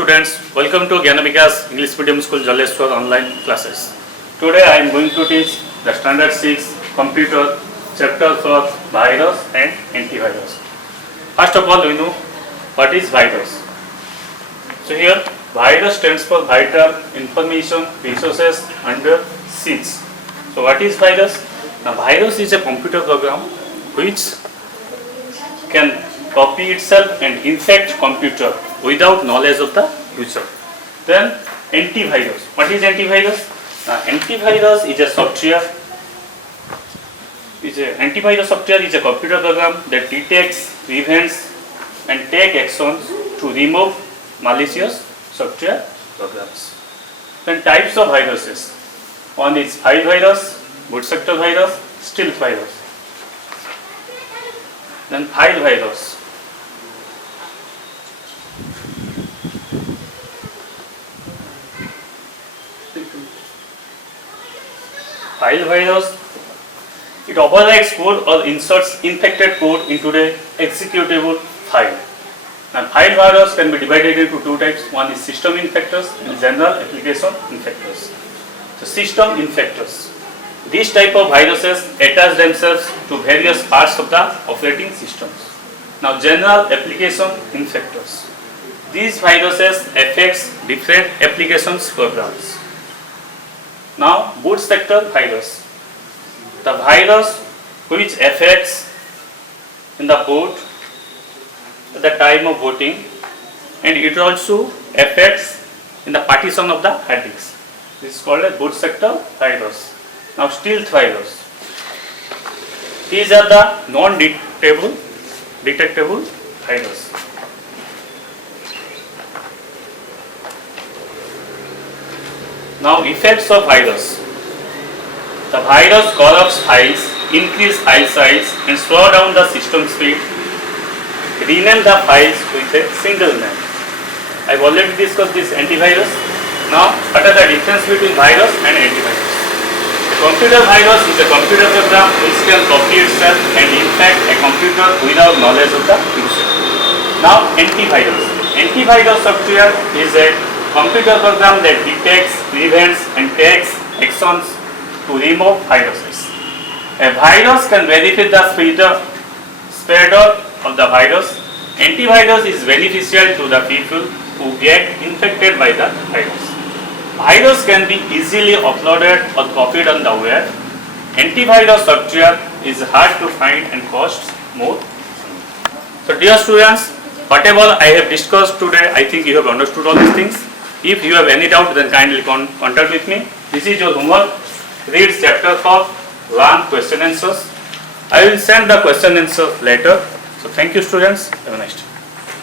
students, welcome to Gyanavikas English Medium School Jaleshwar online classes. Today I am going to teach the standard 6 computer chapter for virus and antivirus. First of all, we know what is virus. So here virus stands for vital information resources under siege. So what is virus? Now virus is a computer program which can copy itself and infect computer without knowledge of the user. Then antivirus. What is antivirus? Antivirus is a software. Antivirus software is a computer program that detects, prevents, and take actions to remove malicious software programs. Then types of viruses. One is file virus, boot sector virus, stealth virus. Then file virus. File virus, it overwrites code or inserts infected code into the executable file. Now file virus can be divided into two types. One is system infectors and general application infectors. So system infectors. These type of viruses attach themselves to various parts of the operating systems. Now general application infectors. These viruses affects different applications programs. Now boot sector virus. The virus which affects in the boot at the time of booting, and it also affects in the partition of the hard disk. This is called a boot sector virus. Now stealth virus. These are the non-detectable virus. Now effects of virus. The virus corrupts files, increase file size and slow down the system speed. Rename the files with a single name. I have already discussed this antivirus. Now what are the difference between virus and antivirus? Computer virus is a computer program which can copy itself and infect a computer without knowledge of the user. Now antivirus. Antivirus software is a computer program that detects, prevents and takes actions to remove viruses. A virus can benefit the spreader of the virus. Antivirus is beneficial to the people who get infected by the virus. Virus can be easily uploaded or copied on the web. Antivirus software is hard to find and costs more. So dear students, whatever I have discussed today, I think you have understood all these things. If you have any doubt, then kindly contact with me. This is your homework. Read chapter 4, learn question answers. I will send the question answers later. So thank you students. Have a nice day.